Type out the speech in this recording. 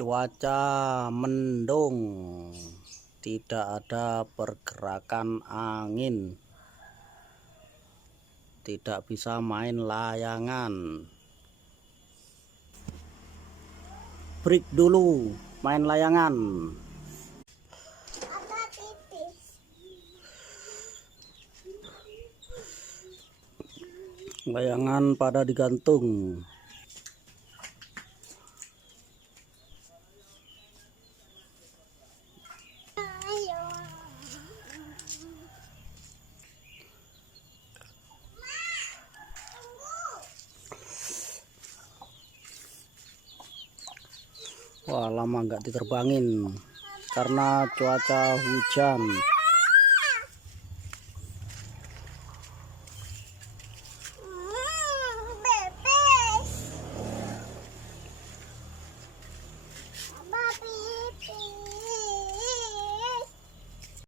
Cuaca mendung, tidak ada pergerakan angin, tidak bisa main layangan. Break dulu main layangan. Layangan pada digantung. Wah, lama nggak diterbangin karena cuaca hujan.